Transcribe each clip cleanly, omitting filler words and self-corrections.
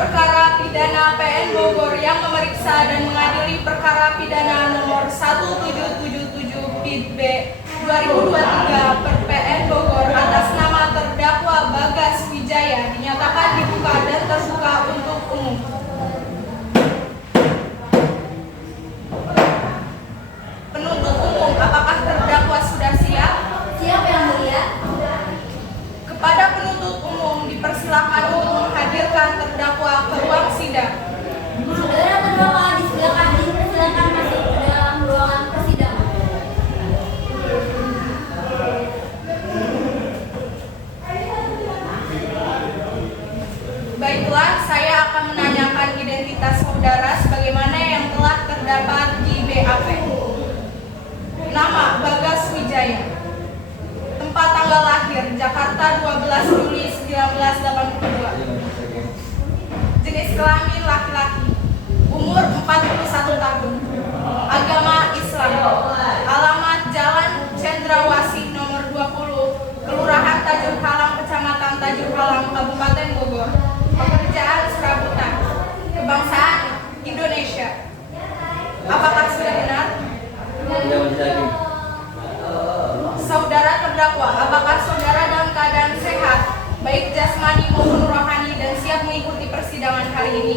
perkara pidana PN Bogor yang memeriksa dan mengadili perkara pidana nomor 1777 PIB 2023 per PN Bogor atas nama terdakwa Bagas Wijaya dinyatakan dibuka dan terbuka untuk umum. Penuntut umum, apakah terdakwa sudah siap? Siap, Yang Mulia. Kepada penuntut umum dipersilakan untuk menghadirkan terdakwa ke ruang sidang. Saudara terdakwa dipersilakan masuk ke dalam ruangan persidangan. Baiklah, saya akan menanyakan identitas saudara sebagaimana yang telah terdapat di BAP. Nama Bagas Wijaya. Tempat tanggal lahir Jakarta 12 Juli 1982. Jenis kelamin laki-laki. Umur 41 tahun. Agama Islam. Alamat Jalan Cendrawasih nomor 20, Kelurahan Tajur Halang, Kecamatan Tajur Halang, Kabupaten Bogor. Pekerjaan serabutan. Kebangsaan Indonesia. Apakah sudah benar? Saudara terdakwa, apakah saudara dalam keadaan sehat, baik jasmani maupun rohani, dan siap mengikuti persidangan hari ini?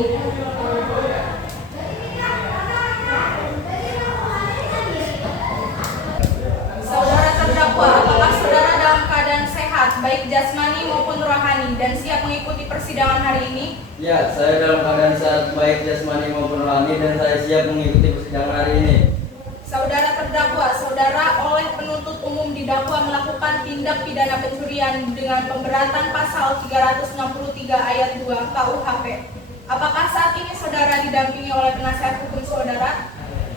Saudara terdakwa, apakah saudara dalam keadaan sehat, baik jasmani maupun rohani, dan siap mengikuti persidangan hari ini? Ya, saya dalam keadaan sehat, baik jasmani maupun rohani, dan saya siap mengikuti persidangan hari ini. Saudara terdakwa, saudara oleh penuntut umum didakwa melakukan tindak pidana pencurian dengan pemberatan pasal 363 ayat 2 KUHP. Apakah saat ini saudara didampingi oleh penasihat hukum saudara?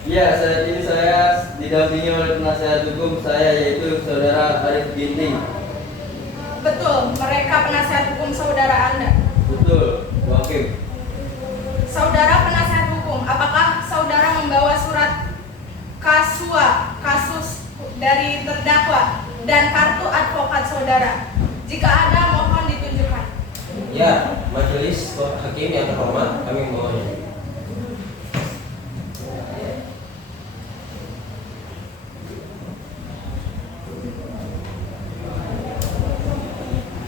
Ya, saat ini saya didampingi oleh penasihat hukum saya, yaitu saudara Arif Ginting. Betul, mereka penasihat hukum saudara Anda. Betul, Wakil. Saudara penasihat hukum, apakah saudara membawa surat kasus dari terdakwa dan kartu advokat saudara? Jika ada, mohon ditunjukkan. Ya, majelis hakim yang terhormat, kami membawanya.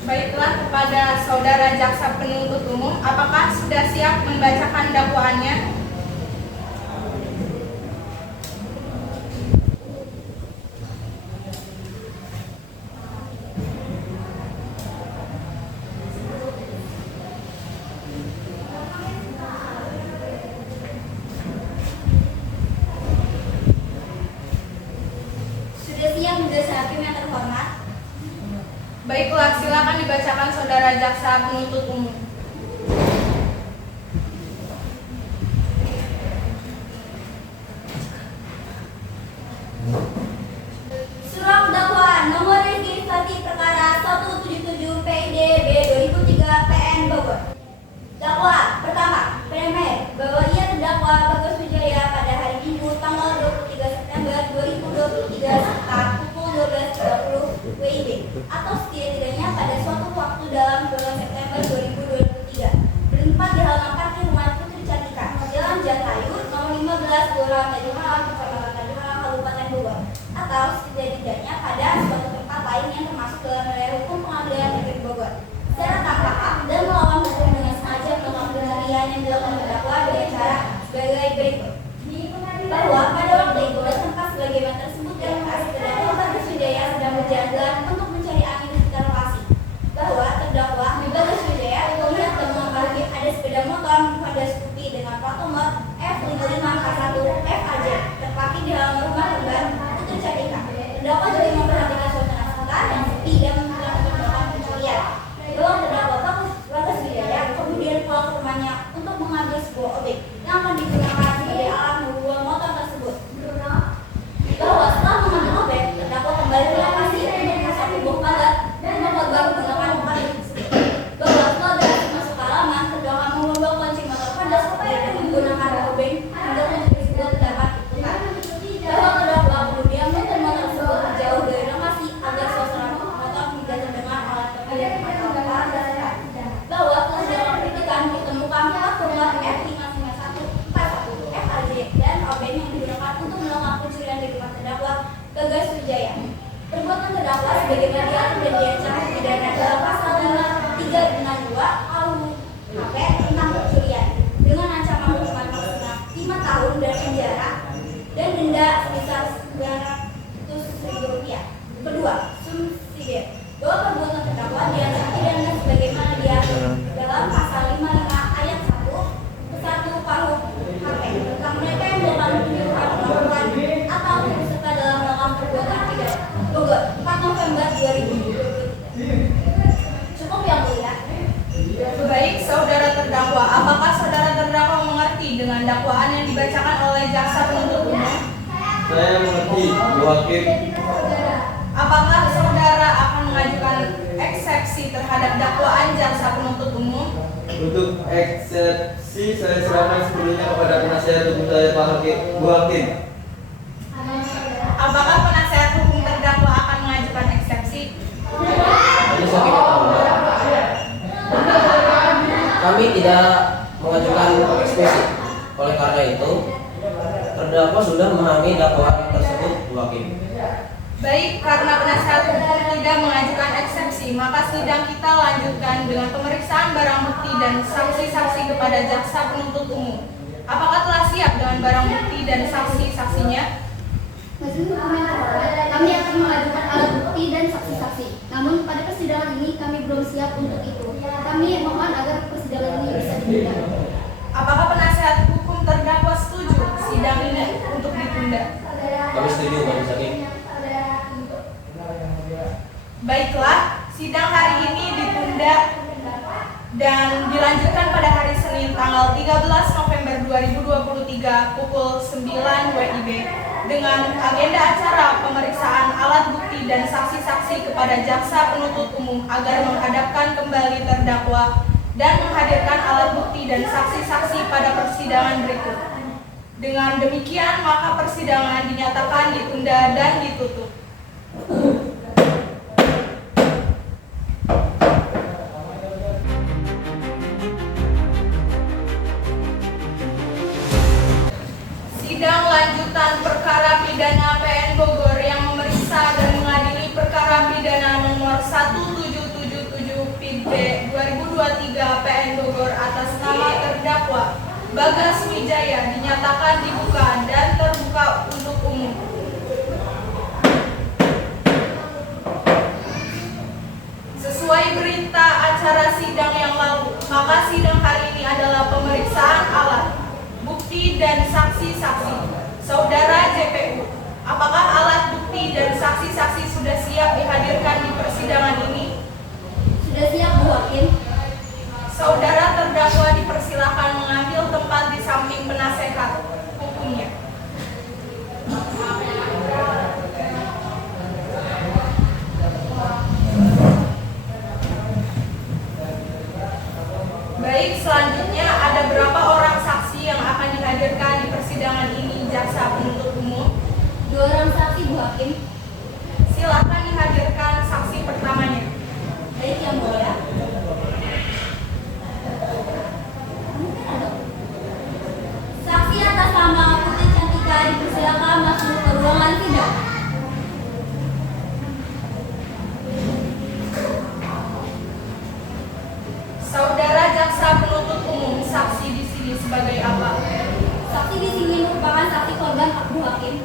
Baiklah, kepada saudara jaksa penuntut umum, apakah sudah siap membacakan dakwaannya? Sudah siap, majelis hakim yang terhormat. Baiklah, silakan dibacakan saudara jaksa penuntut umum. Surat dakwaan nomor registrasi perkara 177 PID B 2003 PN Bogor. Dakwa pertama, premier bahwa ia terdakwa Bagas Wijaya pada hari Minggu tanggal 23 September 2023 sekitar pukul 12.30 WIB atau setidak-tidaknya pada suatu waktu dalam bulan September 2023 bertempat di halaman parkir rumah Putri Cantika, Jalan Jatayu, nomor 15, Kelurahan Tajur Halang, Kecamatan Tajur Halang, Kabupaten Bogor, atau setidak-tidaknya pada suatu tempat lain yang termasuk dalam wilayah hukum Pengadilan Negeri Bogor, secara tanpa hak dan melawan hukum dengan sengaja melakukan pelarian yang dilakukan terdakwa dengan cara sebagai berikut. Bahwa pada waktu itu dan tempat sebagaimana tersebut di atas, terdakwa Bagas Wijaya sedang berjalan untuk mencari angin di sekitar lokasi. Bahwa terdakwa Bagas Wijaya melihat dan mengetahui ada sepeda motor Honda Scoopy dengan plat nomor F55K1 FAJ terparkir di halaman rumah korban Putri Cantika. Terdakwa juga memperhatikan suasana sekitar yang sepi dan melakukan pencurian. Bahwa terdakwa Bagas Wijaya kemudian pulang ke rumahnya untuk mengambil sebuah objek yang akan digunakan sebagai alat membuang motor tersebut. Bahwa setelah mengambil objek, terdakwa kembali ke lokasi untuk masuk tubuh korban dan korban menggunakan umpan tersebut. Bahwa setelah berhasil masuk ke halaman, terdakwa membawa kunci motor Honda Scoopy dan menggunakan obeng hingga kunci tersebut dapat ditukar. Bahwa terdakwa kemudian memutar motor tersebut jauh dari lokasi agar suasana motor tidak terdengar oleh pengguna tempat. Bahwa telah dilakukan kritikan ditemukan mengerti dengan dakwaan yang dibacakan oleh jaksa penuntut umum? Saya mengerti, Bu Hakim. Apakah saudara akan mengajukan eksepsi terhadap dakwaan jaksa penuntut umum? Untuk eksepsi saya serahkan sepenuhnya kepada penasihat hukum saya Pak Hakim, Bu Hakim. Apakah penasihat hukum terdakwa akan mengajukan eksepsi? Majelis Hakim yang terhormat, kami tidak mengajukan eksepsi. Oleh karena itu, terdakwa sudah memahami dakwaan tersebut, Bu Hakim. Baik, karena penasihat hukum tidak mengajukan eksepsi, maka sidang kita lanjutkan dengan pemeriksaan barang bukti dan saksi-saksi kepada jaksa penuntut umum. Apakah telah siap dengan barang bukti dan saksi-saksinya? Kami akan mengajukan alat bukti dan saksi-saksi. Namun pada persidangan ini kami belum siap untuk itu. Kami mohon agar persidangan ini bisa ditunda. Apakah penasihat hukum terdakwa setuju sidang ini untuk ditunda? Kami setuju, Majelis Hakim. Baiklah, sidang hari ini ditunda dan dilanjutkan pada hari Senin tanggal 13 November 2023 pukul 9 WIB dengan agenda acara pemeriksaan alat bukti dan saksi-saksi kepada jaksa penuntut umum agar menghadapkan kembali terdakwa dan menghadirkan alat bukti dan saksi-saksi pada persidangan berikut. Dengan demikian, maka persidangan dinyatakan ditunda dan ditutup. Sidang lanjutan perkara pidana PN Bogor yang memeriksa dan mengadili perkara pidana nomor 1777 PIB 2023 PN Bogor atas nama terdakwa Bagas Wijaya dinyatakan dibuka dan terbuka untuk umum. Sesuai berita acara sidang yang lalu, maka sidang hari ini adalah pemeriksaan alat bukti dan saksi-saksi. Saudara JPU, apakah alat bukti dan saksi-saksi sudah siap dihadirkan di persidangan ini? Sudah siap, Bu Hakim. Saudara terdakwa dipersilakan mengambil tempat di samping penasehat hukumnya. Baik, selanjutnya ada berapa orang saksi yang akan dihadirkan di persidangan ini jaksa penuntut umum? 2 orang saksi, Bu Hakim. Silakan dihadirkan saksi pertamanya. Baik, Yang Mulia. Saksi atas nama Putri Cantika dipersilakan masuk ke ruangan sidang. Saudara jaksa penuntut umum, saksi di sini sebagai apa? Saksi di sini merupakan saksi korban, Pak Bu Hakim.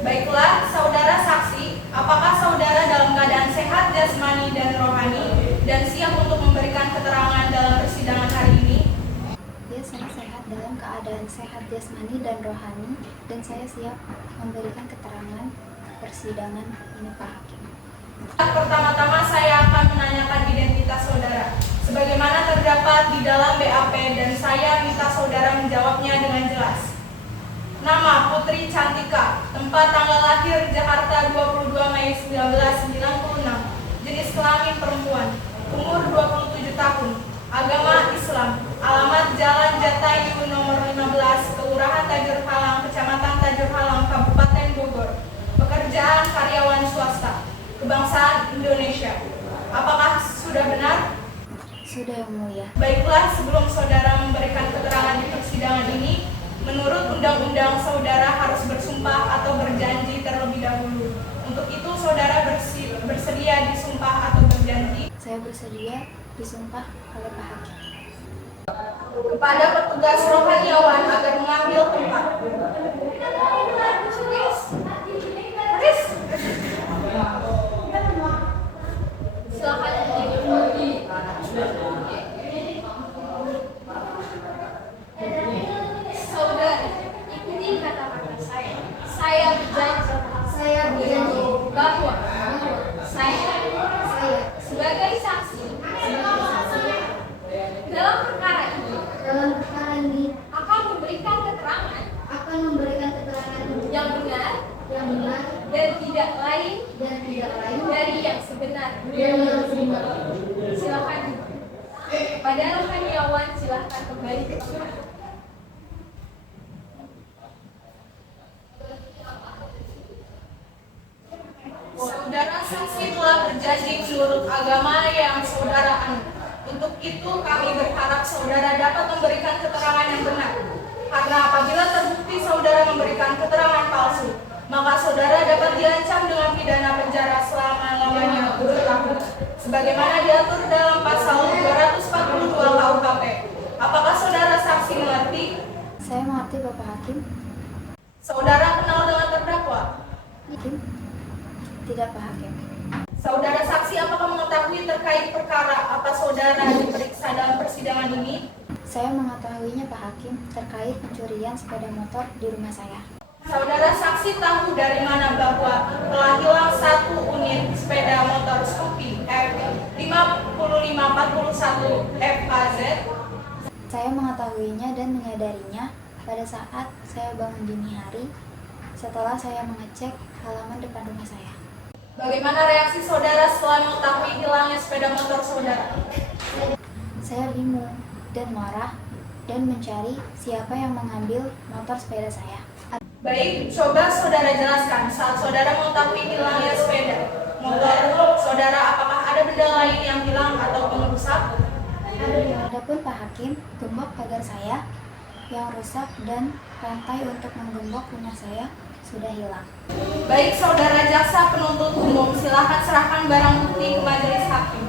Baiklah, saudara saksi, apakah saudara dalam keadaan sehat jasmani dan rohani dan siap untuk memberikan keterangan dalam persidangan hari ini? Ya, saya sehat dalam keadaan sehat jasmani dan rohani dan saya siap memberikan keterangan persidangan ini, Pak Hakim. Pertama-tama saya akan menanyakan identitas saudara. Sebagaimana terdapat di dalam BAP dan saya minta saudara menjawabnya dengan jelas. Nama Putri Cantika, tempat tanggal lahir Jakarta 22 Mei 1996, jenis kelamin perempuan, umur 27 tahun, agama Islam, alamat Jalan Jatayu nomor 15, Kelurahan Tajur Halang, Kecamatan Tajur Halang, Kabupaten Bogor, pekerjaan karyawan swasta, kebangsaan Indonesia. Apakah sudah benar? Sudah, Yang Mulia. Baiklah, sebelum saudara memberikan keterangan di persidangan ini, menurut undang-undang saudara harus bersumpah atau berjanji terlebih dahulu. Untuk itu saudara bersedia disumpah atau berjanji? Saya bersedia disumpah oleh Pak Hakim. Kepada petugas rohaniawan agar mengambil tempat. Silakan. Saudara, ikuti kata-kata saya. Saya berjanji. Saya berjanji Bahwa saya sebagai saksi dalam perkara ini dalam perkara ini akan memberikan Baik. Saudara saksi telah berjanji menurut agama yang saudara anut. Untuk itu kami berharap saudara dapat memberikan keterangan yang benar. Karena apabila terbukti saudara memberikan keterangan palsu, maka saudara dapat diancam dengan pidana penjara selama-lamanya 7 tahun. Sebagaimana diatur dalam pasal 242 KUHP. Apakah saudara saksi mengerti? Saya mengerti Bapak Hakim. Saudara kenal dengan terdakwa? Hakim? Tidak Pak Hakim. Saudara saksi apakah mengetahui terkait perkara apa saudara diperiksa dalam persidangan ini? Saya mengetahuinya Pak Hakim terkait pencurian sepeda motor di rumah saya. Saudara saksi tahu dari mana bahwa telah hilang 1 unit sepeda motor Scoopy F5541 FAZ? Saya mengetahuinya dan menyadarinya pada saat saya bangun dini hari setelah saya mengecek halaman depan rumah saya. Bagaimana reaksi saudara setelah mengetahui hilangnya sepeda motor saudara? Saya bingung dan marah dan mencari siapa yang mengambil motor sepeda saya. Baik, coba saudara jelaskan saat saudara mengetahui hilangnya sepeda motor saudara, apakah ada benda lain yang hilang ataupun rusak? Adapun Pak Hakim, gembok pagar saya yang rusak dan rantai untuk menggembok rumah saya sudah hilang. Baik, saudara jaksa penuntut umum, silakan serahkan barang bukti ke majelis hakim.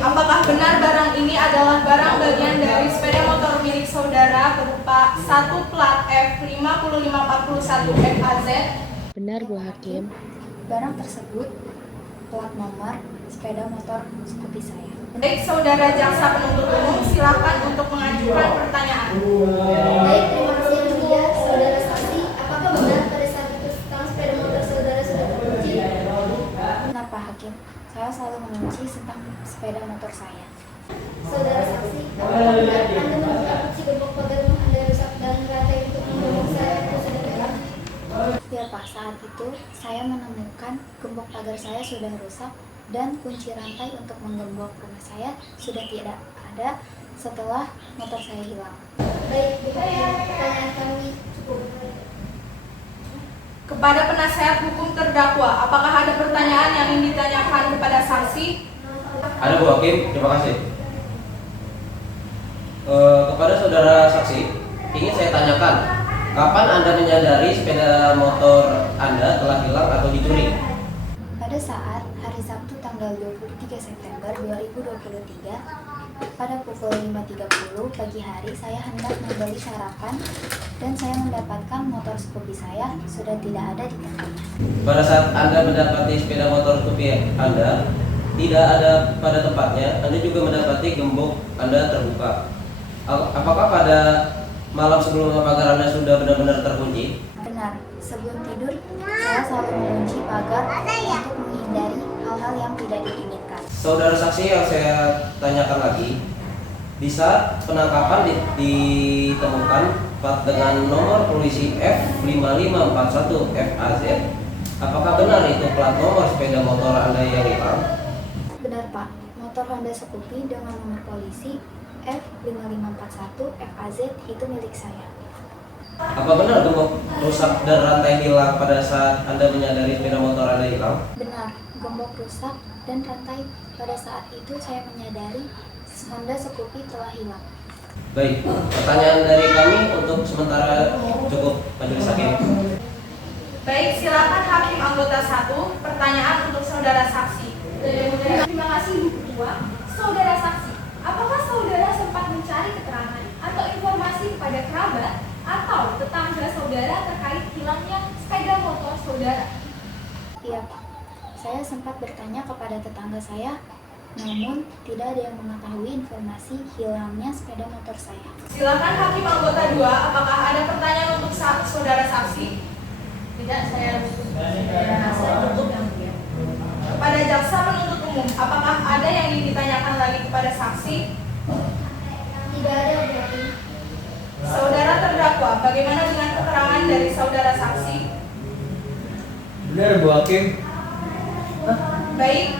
Apakah benar barang ini adalah barang bagian dari sepeda motor milik saudara berupa 1 plat F5541 FAZ? Benar Bu Hakim. Barang tersebut plat nomor sepeda motor Scoopy saya. Baik, saudara jaksa penuntut umum, silakan untuk mengajukan pertanyaan. Baik, terima kasih yang mulia, saudara saksi. Apakah benar pada saat itu stang sepeda motor saudara sudah terkunci? Benar Pak Hakim, saya selalu mengunci stang sepeda motor saya. Saudara saksi, apakah benar Anda membuka kunci gembok pagar rumah Anda rusak dan rantai untuk menggembok saya itu sudah hilang? Ya Pak, saat itu saya menemukan gembok pagar saya sudah rusak dan kunci rantai untuk menggembok rumah saya sudah tidak ada setelah motor saya hilang. Baik, pertanyaan kami cukup. Kepada penasehat hukum terdakwa, apakah ada pertanyaan yang ingin ditanyakan kepada saksi? Ada Bu Hakim, terima kasih. Kepada saudara saksi, ingin saya tanyakan, kapan Anda menyadari sepeda motor Anda telah hilang atau dicuri? Pada saat hari Sabtu tanggal 23 September 2023 pada pukul 5.30 pagi hari saya hendak membeli sarapan dan saya mendapatkan motor Scoopy saya sudah tidak ada di tempatnya. Pada saat Anda mendapati sepeda motor Scoopy Anda tidak ada pada tempatnya, Anda juga mendapati gembok Anda terbuka. Apakah pada malam sebelum pagar Anda sudah benar-benar terkunci? Benar, sebelum tidur saya selalu mengunci pagar untuk menghindari hal-hal yang tidak diinginkan. Saudara saksi yang saya tanyakan lagi, di saat penangkapan ditemukan plat dengan nomor polisi F5541 FAZ, apakah benar itu plat nomor sepeda motor Anda yang hilang? Benar Pak, motor Honda Scoopy dengan nomor polisi F5541 FAZ itu milik saya. Apa benar gembok rusak dan rantai hilang pada saat Anda menyadari sepeda motor Anda hilang? Benar, gembok rusak dan rantai pada saat itu saya menyadari Honda Scoopy telah hilang. Baik, pertanyaan dari kami untuk sementara cukup, majelis hakim. Baik, silakan hakim anggota 1, pertanyaan untuk saudara saksi. Terima kasih Bu Ketua. Saudara saksi, apakah saudara sempat mencari keterangan atau informasi kepada kerabat atau tetangga saudara terkait hilangnya sepeda motor saudara? Iya Pak, saya sempat bertanya kepada tetangga saya, namun tidak ada yang mengetahui informasi hilangnya sepeda motor saya. Silakan hakim anggota 2, apakah ada pertanyaan untuk saudara saksi? Tidak, saya cukup yang mulia. Kepada jaksa penuntut umum, apakah ada yang ingin ditanyakan lagi kepada saksi? Tidak ada Bu Hakim. Saudara terdakwa, bagaimana dengan keterangan dari saudara saksi? Benar Bu Hakim. Baik.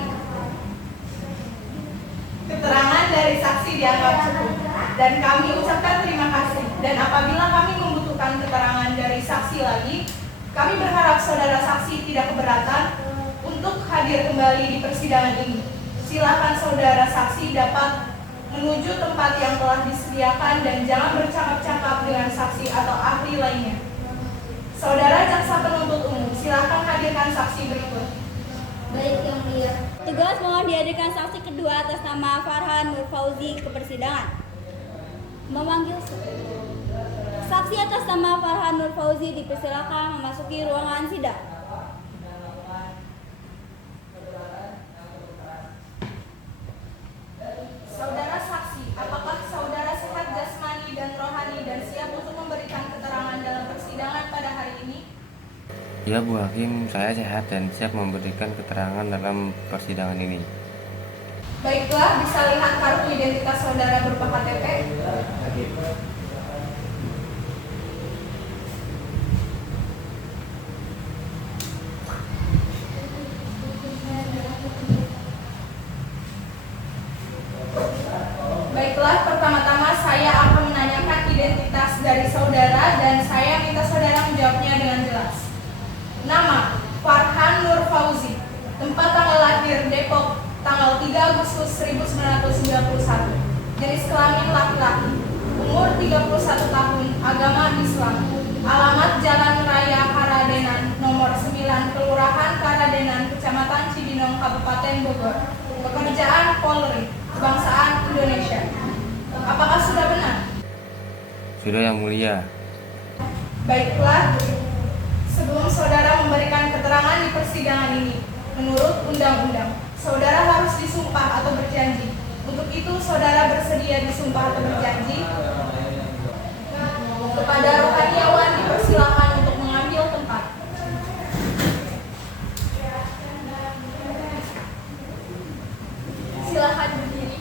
Keterangan dari saksi dianggap cukup dan kami ucapkan terima kasih. Dan apabila kami membutuhkan keterangan dari saksi lagi, kami berharap saudara saksi tidak keberatan untuk hadir kembali di persidangan ini. Silakan saudara saksi dapat menuju tempat yang telah disediakan dan jangan bercakap-cakap dengan saksi atau ahli lainnya. Saudara jaksa penuntut umum, silakan hadirkan saksi berikut. Baik yang mulia. Tugas mohon dihadirkan saksi kedua atas nama Farhan Nur Fauzi ke persidangan. Memanggil saksi atas nama Farhan Nur Fauzi dipersilakan memasuki ruangan sidang. Saudara saksi, apakah saudara sehat jasmani dan rohani dan siap untuk memberikan keterangan dalam persidangan pada hari ini? Ya Bu Hakim, saya sehat dan siap memberikan keterangan dalam persidangan ini. Baiklah, bisa lihat kartu identitas saudara berupa KTP. Baiklah, pertama-tama saya akan menanyakan identitas dari saudara dan saya minta saudara menjawabnya dengan jelas. Nama, Farhan Nur Fauzi. Tempat tanggal lahir, Depok, tanggal 3 Agustus 1991. Jenis kelamin laki-laki. Umur 31 tahun, agama Islam. Alamat Jalan Raya Karadenan, nomor 9, Kelurahan Karadenan, Kecamatan Cibinong, Kabupaten Bogor. Pekerjaan Polri, kebangsaan Indonesia. Apakah sudah benar? Sudah yang mulia. Baiklah, sebelum saudara memberikan keterangan di persidangan ini, menurut undang-undang, saudara harus disumpah atau berjanji. Untuk itu, saudara bersedia disumpah atau berjanji? Kepada rohaniawan dipersilakan untuk mengambil tempat. Silakan berdiri.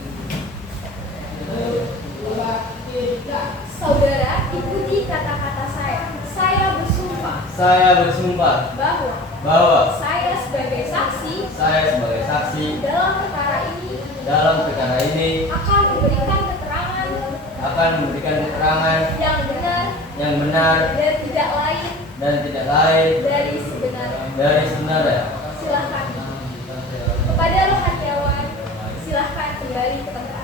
Saudara, ikuti kata-kata saya. Saya bersumpah Saya bersumpah bahwa bahwa saya sebagai saksi saya sebagai saksi dalam perkara ini akan memberikan keterangan yang benar dan tidak lain dari sebenarnya. Silakan. Kepada rohaniawan, silahkan kembali ke tempat.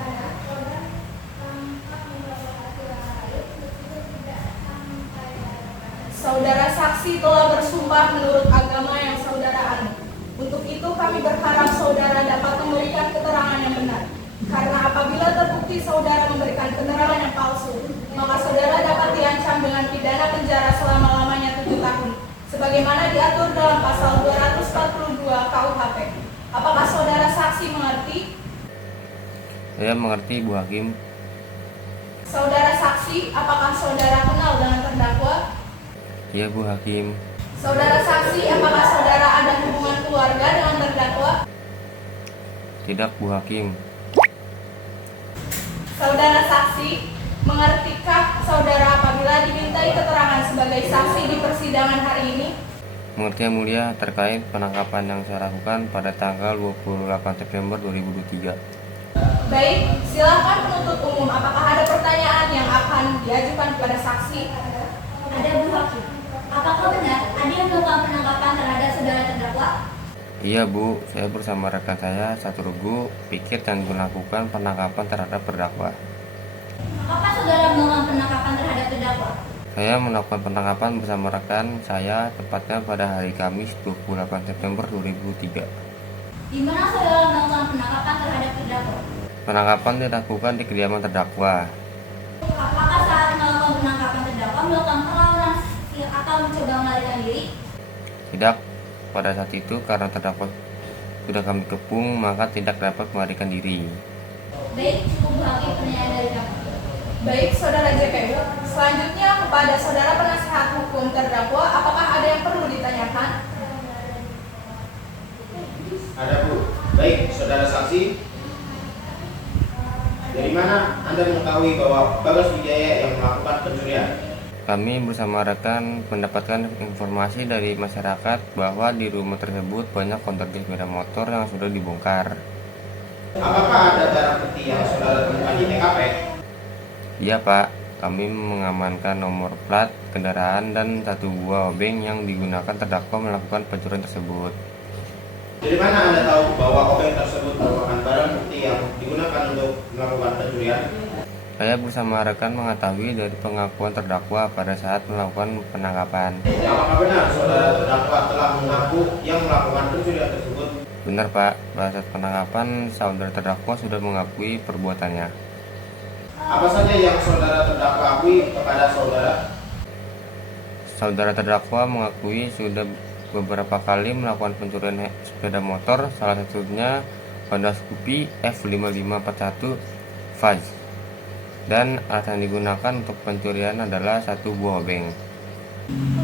Saudara saksi telah bersumpah menurut agama yang saudara anut. Untuk itu kami berharap saudara dapat memberikan keterangan yang benar. Karena apabila terbukti saudara memberikan keterangan yang palsu, maka saudara dapat diancam dengan pidana penjara selama-lamanya 7 tahun. Sebagaimana diatur dalam pasal 242 KUHP. Apakah saudara saksi mengerti? Saya mengerti Bu Hakim. Saudara saksi, apakah saudara kenal dengan terdakwa? Ya Bu Hakim. Saudara saksi, apakah saudara ada hubungan keluarga dengan terdakwa? Tidak Bu Hakim. Saudara saksi, mengertikah saudara apabila dimintai keterangan sebagai saksi di persidangan hari ini? Mengerti yang mulia terkait penangkapan yang saya lakukan pada tanggal 28 September 2023. Baik, silakan penuntut umum. Apakah ada pertanyaan yang akan diajukan kepada saksi? Ada Bu Hakim. Apakah benar ada yang melakukan penangkapan terhadap saudara terdakwa? Iya Bu, saya bersama rekan saya satu regu piket dan melakukan penangkapan terhadap terdakwa. Apakah saudara melakukan penangkapan terhadap terdakwa? Saya melakukan penangkapan bersama rekan saya tepatnya pada hari Kamis 28 September 2003. Di mana saudara melakukan penangkapan terhadap terdakwa? Penangkapan dilakukan di kediaman terdakwa. Apakah saat melakukan penangkapan terdakwa melakukan perlawanan atau mencoba melarikan diri? Tidak, pada saat itu karena terdakwa sudah kami kepung maka tidak dapat melarikan diri. Baik, cukup Bu Hakim penilaian dari kami. Baik, saudara JPU. Selanjutnya kepada saudara penasihat hukum terdakwa, apakah ada yang perlu ditanyakan? Ada Bu. Baik, saudara saksi. Dari mana Anda mengetahui bahwa Bagas Wijaya yang melakukan pencurian? kami bersama rekan mendapatkan informasi dari masyarakat bahwa di rumah tersebut banyak kontrakan sepeda motor yang sudah dibongkar. Apakah ada barang bukti yang saudara temukan di TKP? Iya Pak, kami mengamankan nomor plat kendaraan dan satu buah obeng yang digunakan terdakwa melakukan pencurian tersebut. Dari mana Anda tahu bahwa obeng tersebut merupakan barang bukti yang digunakan untuk melakukan pencurian? Saya bersama rekan mengetahui dari pengakuan terdakwa pada saat melakukan penangkapan. Apakah benar saudara terdakwa telah mengaku yang melakukan pencurian tersebut? Benar Pak, pada saat penangkapan saudara terdakwa sudah mengakui perbuatannya. Apa saja yang saudara terdakwa akui kepada saudara? Saudara terdakwa mengakui sudah beberapa kali melakukan pencurian sepeda motor, salah satunya Honda Scoopy F5541 Faz. Dan alat yang digunakan untuk pencurian adalah satu buah obeng.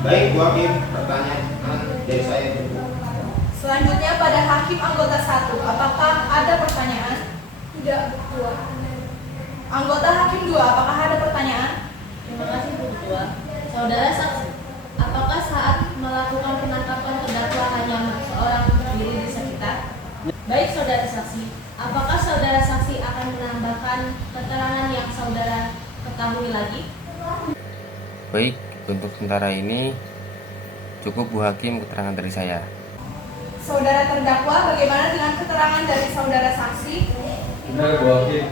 Baik, Bu Hakim, pertanyaan dari saya dulu. Selanjutnya pada Hakim anggota 1, apakah ada pertanyaan? Tidak, Ketua. Anggota Hakim 2, apakah ada pertanyaan? Terima kasih Bu Ketua. Saudara saksi, apakah saat melakukan penangkapan terdakwa hanya seorang diri di sekitar? Baik saudara saksi, apakah saudara saksi akan menambahkan keterangan yang saudara ketahui lagi? Baik, untuk sementara ini cukup Bu Hakim keterangan dari saya. Saudara terdakwa, bagaimana dengan keterangan dari saudara saksi? Benar Bu Hakim.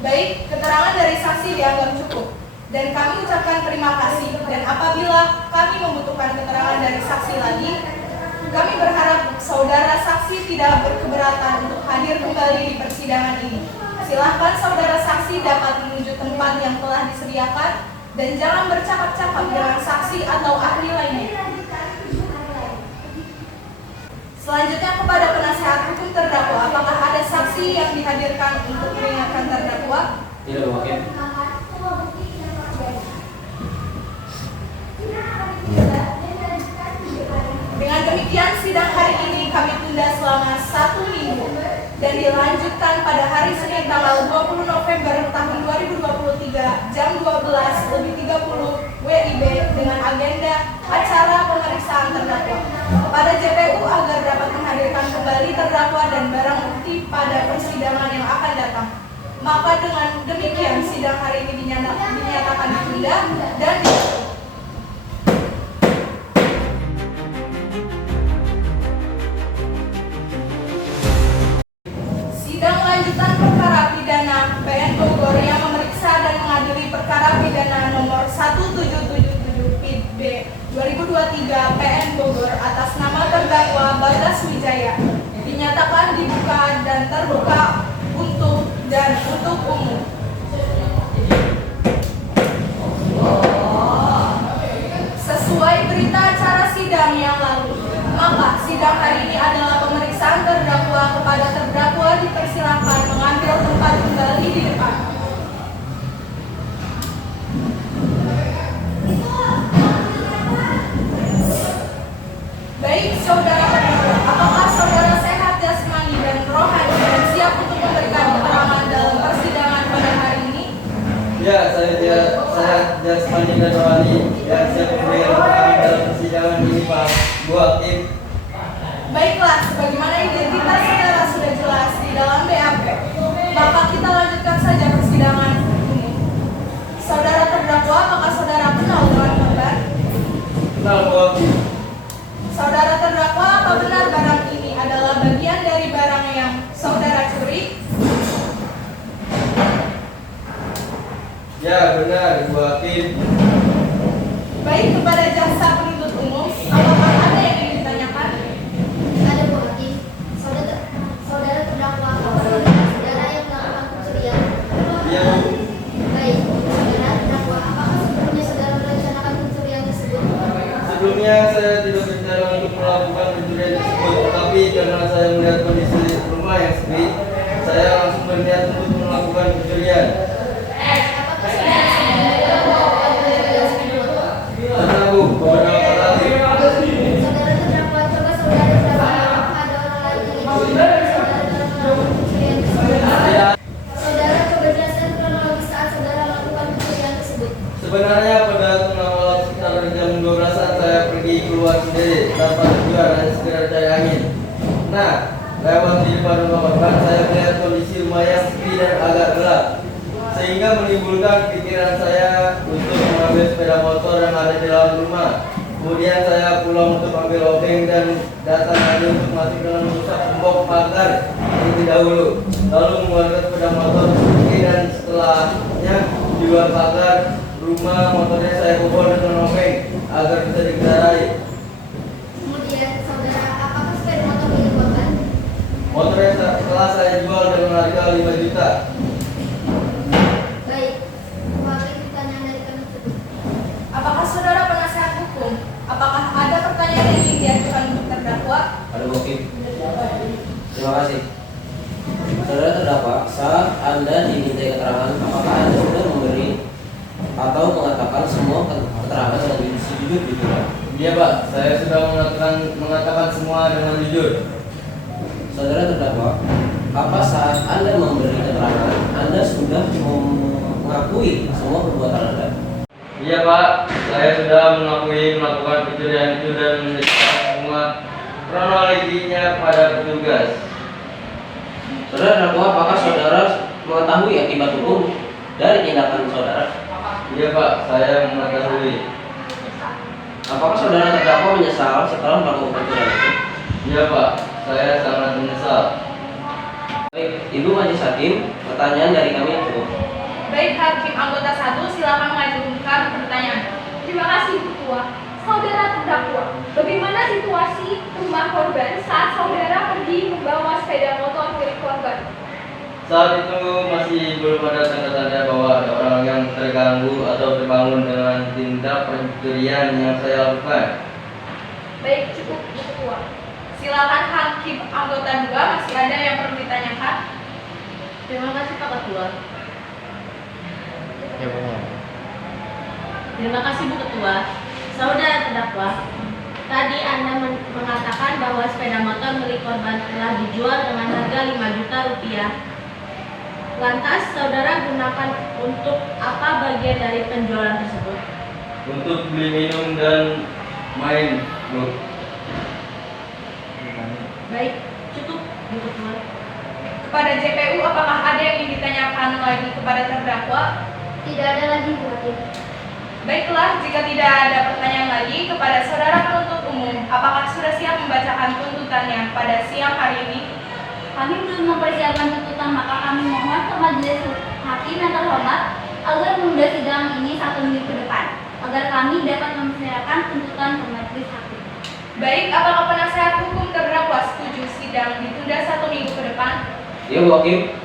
Baik, keterangan dari saksi dianggap cukup. Dan kami ucapkan terima kasih. Dan apabila kami membutuhkan keterangan dari saksi lagi, kami berharap saudara saksi tidak berkeberatan untuk hadir kembali di persidangan ini. Silahkan saudara saksi dapat menuju tempat yang telah disediakan dan jangan bercakap-cakap dengan saksi atau ahli lainnya. Selanjutnya kepada penasehat hukum terdakwa, apakah ada saksi yang dihadirkan untuk mengingatkan terdakwa? Tidak Bu Hakim. Dengan demikian sidang hari ini kami tunda selama 1 minggu dan dilanjutkan pada hari Senin tanggal 20 November tahun 2023 jam 12:30 WIB dengan agenda acara pemeriksaan terdakwa kepada JPU agar dapat menghadirkan kembali terdakwa dan barang bukti pada persidangan yang akan datang. Maka dengan demikian sidang hari ini dinyatakan ditunda dan ditutup. Sidang lanjutan perkara pidana PN Bogor yang memeriksa dan mengadili perkara pidana nomor 1777 PIB 2023 PN Bogor atas nama terdakwa Bagas Wijaya dinyatakan dibuka dan terbuka untuk umum. Sesuai berita acara sidang yang lalu, maka sidang hari ini adalah pemeriksaan terdakwa kepada terdakwa dipersilakan mengambil tempat kembali di depan. Baik saudara terdakwa, apakah saudara sehat jasmani dan rohani dan siap untuk memberikan keterangan dalam persidangan pada hari ini? Ya, saya jasmani dan rohani dan siap memberikan keterangan dalam persidangan ini Pak Bu Hakim. Baiklah, sebagaimana identitas saudara sudah jelas di dalam BAP, maka kita lanjutkan saja persidangan ini. Saudara terdakwa, apakah saudara kenal dengan korban? Kenal Bu Hakim. Saudara terdakwa, apa benar barang ini adalah bagian dari barang yang saudara curi? Ya, benar Bu Hakim. Baik, kepada jaksa penuntut umum, apakah ada yang ingin ditanyakan? Ada Bu Hakim. Saudara terdakwa, apa saudara yang melakukan pencurian? Iya Bu. Baik, saudara terdakwa, apakah sebelumnya saudara merencanakan pencurian tersebut? Sebelumnya saya tidak berencana untuk melakukan pencurian tersebut, tapi karena saya melihat kondisi rumah yang sepi, saya langsung berniat untuk melakukan pencurian. Apakah saudara sebelumnya melakukan pencurian sepeda motor? Karena Bu, beberapa kali. Saudara terdakwa, coba saudara jelaskan apakah ada orang lain yang ingin saudara dalam melakukan pencurian tersebut? Ya, Saudara coba jelaskan kronologis saat saudara melakukan pencurian tersebut. sebenarnya pada udara cair angin. Nah, lewat di depan rumah korban, saya melihat kondisi rumah yang sepi dan agak gelap, sehingga menimbulkan pikiran saya untuk mengambil sepeda motor yang ada di dalam rumah. Kemudian saya pulang untuk ambil obeng dan datang lagi untuk masuk dengan merusak gembok pagar terlebih dahulu, lalu mengeluarkan sepeda motor pergi, dan setelahnya di luar pagar rumah motornya saya pukul dengan obeng agar bisa dikendarai. Kemudian saudara, apakah sepeda motor milik korban? Motornya setelah saya jual dengan harga 5 juta. Baik, mewakili pertanyaan dari kami tersebut. Apakah saudara penasihat hukum? Apakah ada pertanyaan yang ingin diajukan untuk terdakwa? Ada bukti. Terima kasih. Saudara terdakwa, saat Anda dimintai keterangan, apakah Anda sudah memberi atau mengatakan semua keterangan yang jujur gitu ya? Iya Pak, saya sudah mengatakan semua dengan jujur. Saudara terdakwa, apa saat Anda memberi keterangan, Anda sudah mengakui semua perbuatan Anda? Iya Pak, saya sudah mengakui melakukan pencurian itu dan menjelaskan semua kronologinya kepada petugas. Saudara terdakwa, apakah saudara mengetahui akibat hukum dari tindakan saudara? Iya Pak, saya mengetahui. Apakah saudara terdakwa menyesal setelah melakukan pencurian itu? Iya Pak, saya sangat menyesal. Baik, Ibu Majelis Hakim, pertanyaan dari kami cukup. Baik, Hakim anggota 1 silakan mengajukan pertanyaan. Terima kasih, Ketua. Saudara terdakwa, bagaimana situasi rumah korban saat saudara pergi membawa sepeda motor milik korban? Saat itu masih belum ada tanda-tanda bahwa ada orang yang terganggu atau terbangun dengan tindak pencurian yang saya lakukan. Baik, cukup Bu Ketua. Silakan Hakim anggota 2, masih ada yang perlu ditanyakan? Terima kasih Pak Ketua. Ya, Pak. Terima kasih Bu Ketua. Saudara terdakwa, tadi Anda mengatakan bahwa sepeda motor milik korban telah dijual dengan harga 5 juta rupiah. Lantas saudara gunakan untuk apa bagian dari penjualan tersebut? Untuk beli minum dan main, Bu. Baik, cukup Bu Ketua. Kepada JPU, apakah ada yang ingin ditanyakan lagi kepada terdakwa? Tidak ada lagi, Bu Hakim. Baiklah, jika tidak ada pertanyaan lagi kepada saudara penuntut umum, apakah sudah siap membacakan tuntutannya pada siang hari ini? Kami belum mempersiapkan tuntutan, maka kami mohon ke Majelis Hakim yang terhormat agar menunda sidang ini 1 minggu ke depan, agar kami dapat mempersiapkan tuntutan ke Majelis Hakim. Baik, apakah penasihat hukum terdakwa setuju sidang ditunda 1 minggu ke depan? Ya Bu Hakim,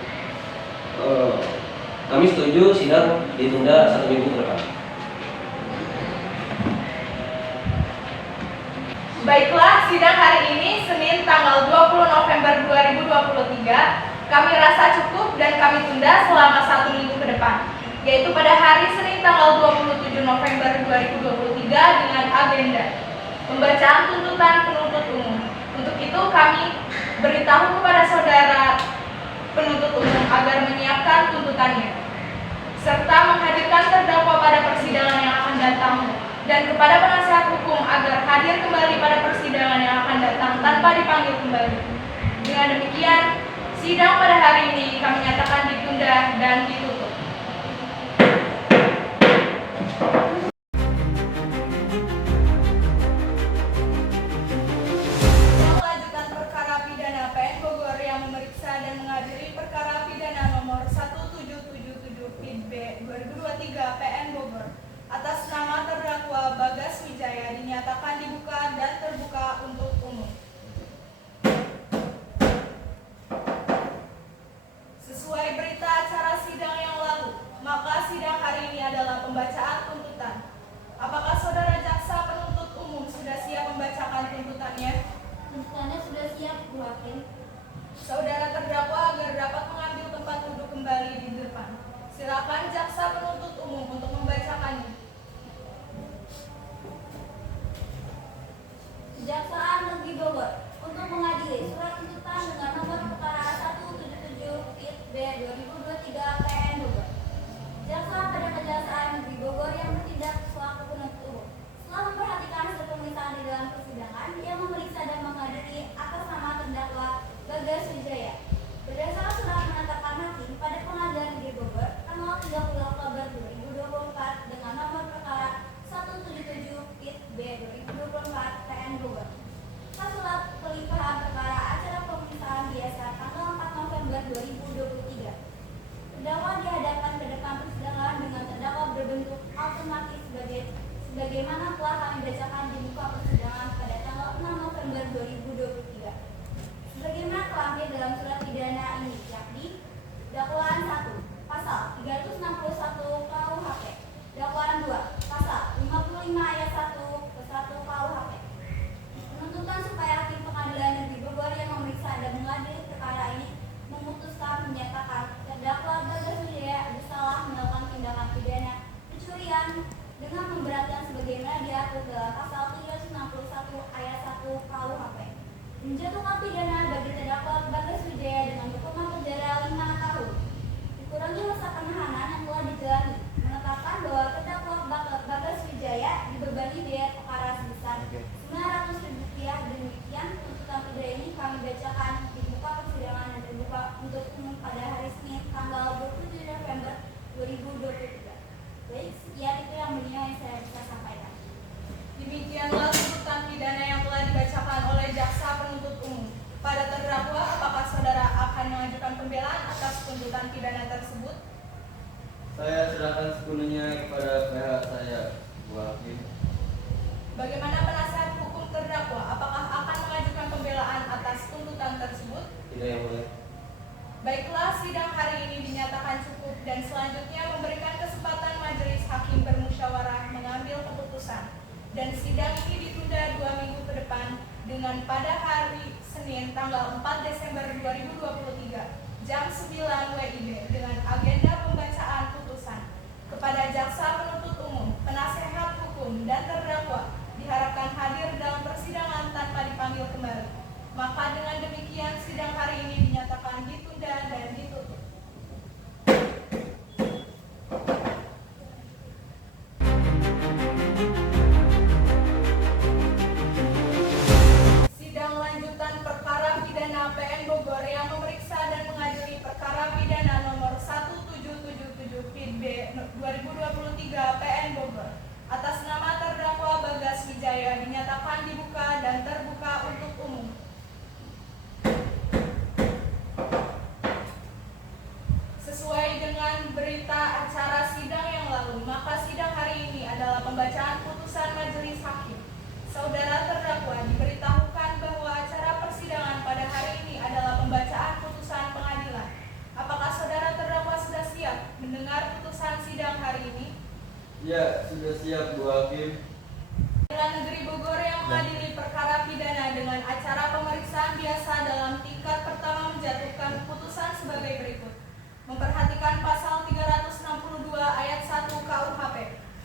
kami setuju sidang ditunda 1 minggu ke depan. Baiklah, sidang hari ini Senin tanggal 20 November 2023 kami rasa cukup dan kami tunda selama 1 minggu ke depan, yaitu pada hari Senin tanggal 27 November 2023 dengan agenda pembacaan tuntutan penuntut umum. Untuk itu kami beritahu kepada saudara penuntut umum agar menyiapkan tuntutannya serta menghadirkan terdakwa pada persidangan yang akan datang, dan kepada penasihat hukum agar hadir kembali pada persidangan yang akan datang tanpa dipanggil kembali. Dengan demikian, sidang pada hari ini kami nyatakan ditunda dan ditutup. Melanjutkan perkara pidana PN Bogor yang memeriksa dan mengadili perkara pidana nomor 1777 PID B 2023 PN Bogor atas nama terdakwa Bagas Wijaya dinyatakan dibuka dan terbuka untuk umum. Sesuai berita acara sidang yang lalu, maka sidang hari ini adalah pembacaan tuntutan. Apakah saudara jaksa penuntut umum sudah siap membacakan tuntutannya? Tuntutannya sudah siap, Bu Hakim. Saudara terdakwa agar dapat mengambil tempat duduk kembali di depan. Silakan jaksa penuntut umum untuk membacakannya. Kejaksaan Negeri Bogor untuk mengadili surat tuntutan dengan nomor perkara 177 PID B 2023 PN Bogor. Jaksa pada Kejaksaan Negeri Bogor yang bertindak selaku penuntut umum setelah memperhatikan hasil pemeriksaan di dalam persidangan yang memeriksa dan mengadili Dakwaan 1, Pasal 361 KUHP. Dakwaan 2, Pasal 55 ayat 1 ke 1 KUHP. Penuntutan supaya Hakim Pengadilan Negeri Bogor yang memeriksa dan mengadili perkara ini memutuskan menyatakan terdakwa Bagas Wijaya bersalah melakukan tindakan pidana pencurian dengan memberatkan sebagaimana diatur dalam pasal 361 ayat 1 KUHP. Menjatuhkan pidana bagi terdakwa Bagas Wijaya dengan hukuman penjara 5 tahun. Dikurangi masa penahanan yang telah dijalani. Menetapkan bahwa terdakwa Bagas Wijaya dibebani biaya perkara sebesar Rp900.000. Demikian tuntutan pidana ini kami bacakan di muka persidangan dan terbuka untuk umum pada hari Senin tanggal 27 November 2023. Baik, sekian itu yang mulia yang saya bisa sampaikan. Demikianlah tuntutan pidana yang telah dibacakan oleh jaksa penuntut umum. Pada terdakwa, apakah saudara akan mengajukan pembelaan atas tuntutan pidana tersebut? Saya serahkan sepenuhnya kepada pihak saya, Bu Hakim. Bagaimana penasihat hukum terdakwa? Apakah akan mengajukan pembelaan atas tuntutan tersebut? Tidak, yang mulia. Baiklah, sidang hari ini dinyatakan cukup dan selanjutnya memberikan kesempatan majelis hakim bermusyawarah mengambil keputusan. Dan sidang ini ditunda 2 minggu ke depan dengan pada hari Senin tanggal 4 Desember 2023 jam 9 WIB dengan agenda pembacaan putusan. Kepada jaksa penuntut umum, penasehat hukum dan terdakwa diharapkan hadir dalam persidangan tanpa dipanggil kembali. Maka dengan demikian sidang hari ini dinyatakan ditunda dan ditutup. Sidang lanjutan perkara pidana PN Bogor yang memeriksa dan mengadili perkara pidana nomor 1777 PID-B 2023 PN Bogor atas nama terdakwa Bagas Wijaya dinyatakan dibuka dan terbuka untuk umum. Sesuai dengan berita acara sidang yang lalu, maka sidang hari ini adalah pembacaan putusan majelis hakim. Saudara terdakwa diberitahukan bahwa acara persidangan pada hari ini adalah pembacaan putusan pengadilan. Apakah saudara terdakwa sudah siap mendengar putusan sidang hari ini? Ya, sudah siap, Bu Hakim. Pengadilan Negeri Bogor yang mengadili perkara pidana dengan acara pemeriksaan biasa dalam tingkat pertama menjatuhkan putusan sebagai berikut. Memperhatikan pasal 362 ayat 1 KUHP,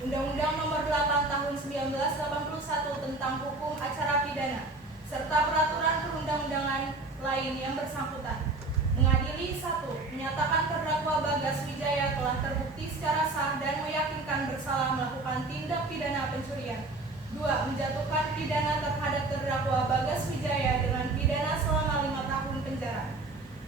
Undang-Undang Nomor 8 Tahun 1981 tentang Hukum Acara Pidana, serta peraturan perundang-undangan lain yang bersangkutan. Mengadili 1. Menyatakan terdakwa Bagas Wijaya telah terbukti secara sah dan meyakinkan bersalah melakukan tindak pidana pencurian. 2. Menjatuhkan pidana terhadap terdakwa Bagas Wijaya dengan pidana selama 5 tahun penjara.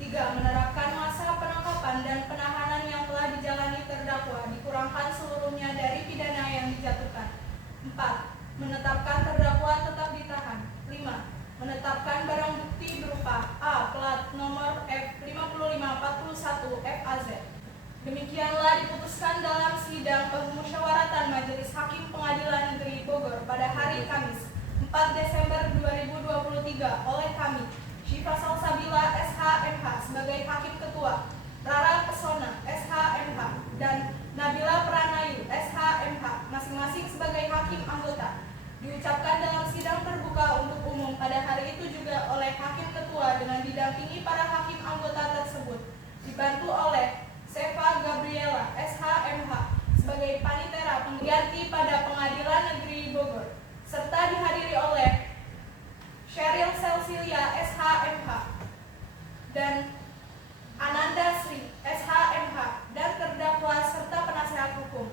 3. Menerapkan masa penangkapan dan penahanan yang telah dijalani terdakwa dikurangkan seluruhnya dari pidana yang dijatuhkan. 4. Menetapkan terdakwa tetap ditahan. 5. Menetapkan barang bukti berupa A. Plat nomor F5541 FAZ. Demikianlah diputuskan dalam sidang pemusyawaratan Majelis Hakim Pengadilan Negeri Bogor pada hari Kamis 4 Desember 2023 oleh kami, Syifa Salsabila SH.MH sebagai Hakim Ketua, Rara Pesona SH.MH dan Nabila Pranayu SH.MH masing-masing sebagai Hakim Anggota. Diucapkan dalam sidang terbuka untuk umum pada hari itu juga oleh Hakim Ketua dengan didampingi para Hakim Anggota tersebut, dibantu oleh Seva Gabriela SH.MH sebagai Panitera pengganti pada Pengadilan Negeri Bogor, serta dihadiri oleh Sheryl Celsilia SH.MH dan Ananda Sri SH.MH dan terdakwa serta penasehat hukum.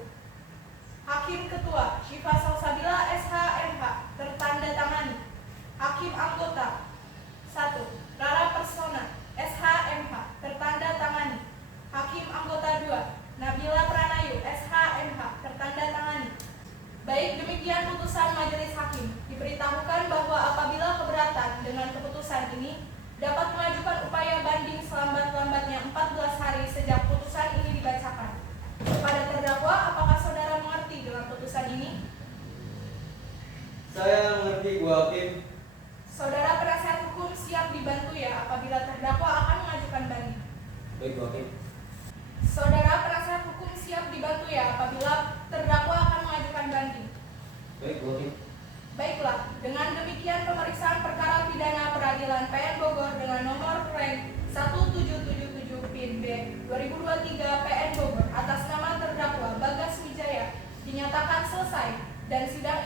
Hakim Ketua Syifa Salsabila SH.MH tertanda tangani. Hakim Anggota 1. Rara Persona SH.MH tertanda tangani. Hakim Anggota 2. Nabila Pranayu SH.MH tertanda tangani. Baik, demikian putusan Majelis Hakim. Diberitahukan bahwa apabila keberatan dengan keputusan ini, dapat mengajukan upaya banding selambat-lambatnya 14 hari sejak putusan ini dibacakan. Kepada terdakwa, apakah saudara mengerti dengan putusan ini? Saya mengerti, Bu Hakim. Saudara penasihat hukum siap dibantu ya apabila terdakwa akan mengajukan banding. Baik, Bu Hakim. Saudara penasihat hukum siap dibantu ya apabila terdakwa akan mengajukan banding. Baik, Bu Hakim. Baiklah, dengan demikian pemeriksaan perkara pidana peradilan PN Bogor dengan nomor rank 1777 PID B 2023 PN Bogor atas nama terdakwa Bagas Wijaya dinyatakan selesai dan sidang